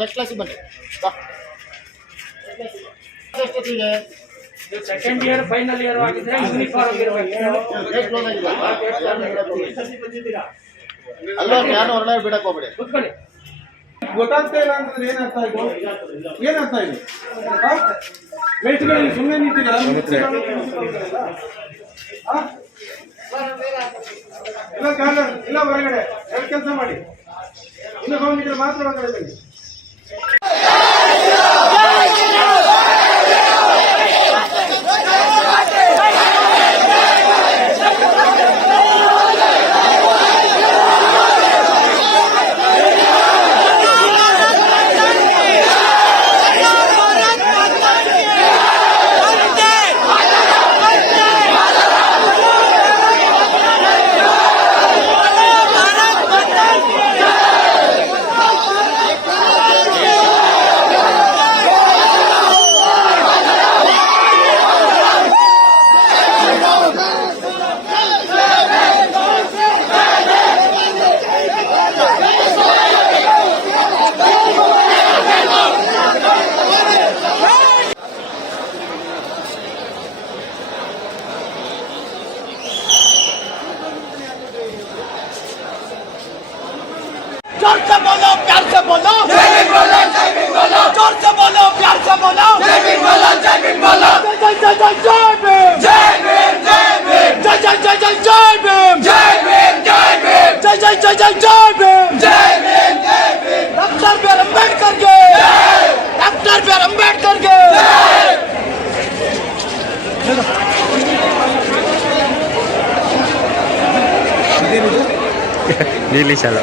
Next ಕ್ಲಾಸಿಗೆ ಬನ್ನಿ. Second year final year ಆಗಿದ್ರೆ ಯೂನಿಫಾರ್ಮ್ ಅಲ್ಲ ನಾನು ಹೊರಗಡೆ ಬಿಡಕ್ ಹೋಗ್ಬೇಡಿ. ಗೊತ್ತಾಗ್ತಾ ಇಲ್ಲ ಅಂತಂದ್ರೆ ಏನರ್ಥ ಇದು? ಏನರ್ಥ ಇದು? ವೇಟ್ಗಳಲ್ಲಿ ಸುಮ್ಮನೆ ನಿಂತಿದ್ದೀರಾ? ಇಲ್ಲ ಕಾರ್ನರ್ ಇಲ್ಲ ಹೊರಗಡೆ ಎರಡು ಕೆಲಸ ಮಾಡಿ. ಇನ್ನು ಹೋಗಿದ್ರೆ ಮಾತ್ರ ಹೊರಗಡೆ ಬನ್ನಿ. जोर से बोलो प्यार से बोलो जय भीम बोलो जय भीम बोलो जोर से बोलो प्यार से बोलो जय भीम बोलो जय भीम बोलो जय जय जय जय भीम जय भीम जय भीम जय जय जय जय जय भीम जय भीम जय भीम जय जय जय जय जय भीम जय भीम जय Bhim doctor B R Ambedkar के जय डॉक्टर बी आर अंबेडकर के जय नीली चलो